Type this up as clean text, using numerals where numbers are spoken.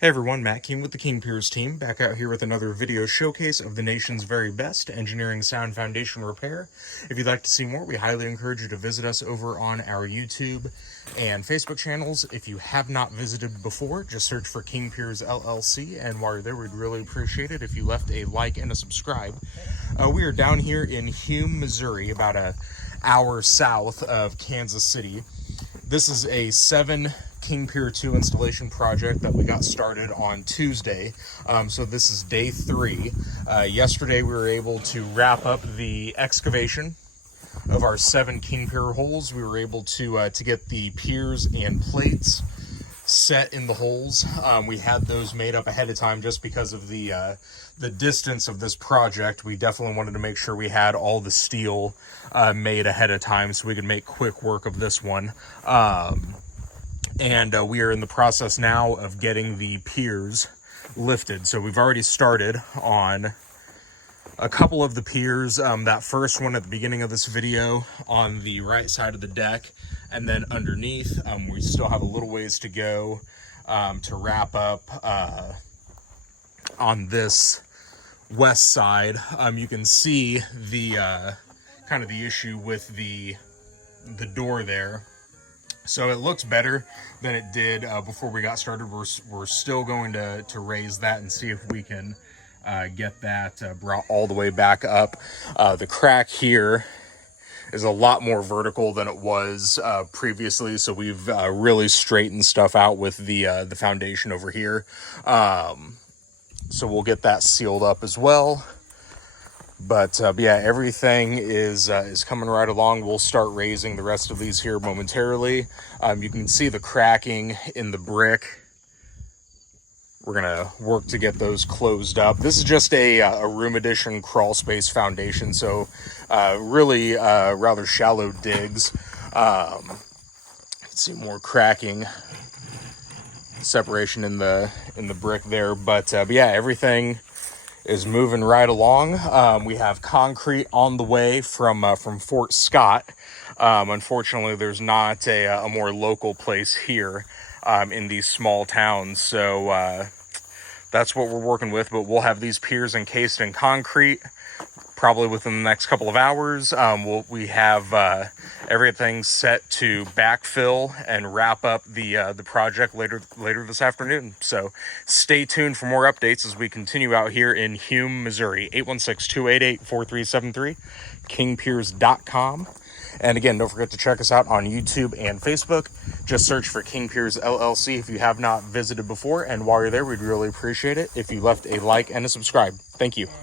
Hey everyone, Matt King with the King Piers team, back out here with another video showcase of the nation's very best engineering sound foundation repair. If you'd like to see more, we highly encourage you to visit us over on our YouTube and Facebook channels. If you have not visited before, just search for King Piers LLC, and while you're there, we'd really appreciate it if you left a like and a subscribe. We are down here in Hume, Missouri, about an hour south of Kansas City. This is a 7 King Pier II installation project that we got started on Tuesday. So this is day 3. Yesterday we were able to wrap up the excavation of our 7 King Pier holes. We were able to get the piers and plates set in the holes. We had those made up ahead of time just because of the distance of this project. We definitely wanted to make sure we had all the steel made ahead of time so we could make quick work of this one. And we are in the process now of getting the piers lifted. So we've already started on a couple of the piers. That first one at the beginning of this video on the right side of the deck, and then underneath, we still have a little ways to go to wrap up on this west side. You can see the kind of the issue with the door there. So it looks better than it did before we got started. We're still going to raise that and see if we can get that brought all the way back up. The crack here is a lot more vertical than it was previously, so we've really straightened stuff out with the foundation over here. So we'll get that sealed up as well. But yeah, everything is coming right along. We'll start raising the rest of these here momentarily. You can see the cracking in the brick. We're gonna work to get those closed up. This is just a room addition crawl space foundation, so really rather shallow digs. See more cracking, separation in the brick there, but yeah, everything is moving right along. We have concrete on the way from Fort Scott. Unfortunately, there's not a more local place here in these small towns, so that's what we're working with. But we'll have these piers encased in concrete probably within the next couple of hours. We have everything set to backfill and wrap up the project later this afternoon. So stay tuned for more updates as we continue out here in Hume, Missouri. 816-288-4373, kingpiers.com. And again, don't forget to check us out on YouTube and Facebook. Just search for King Piers LLC if you have not visited before. And while you're there, we'd really appreciate it if you left a like and a subscribe. Thank you.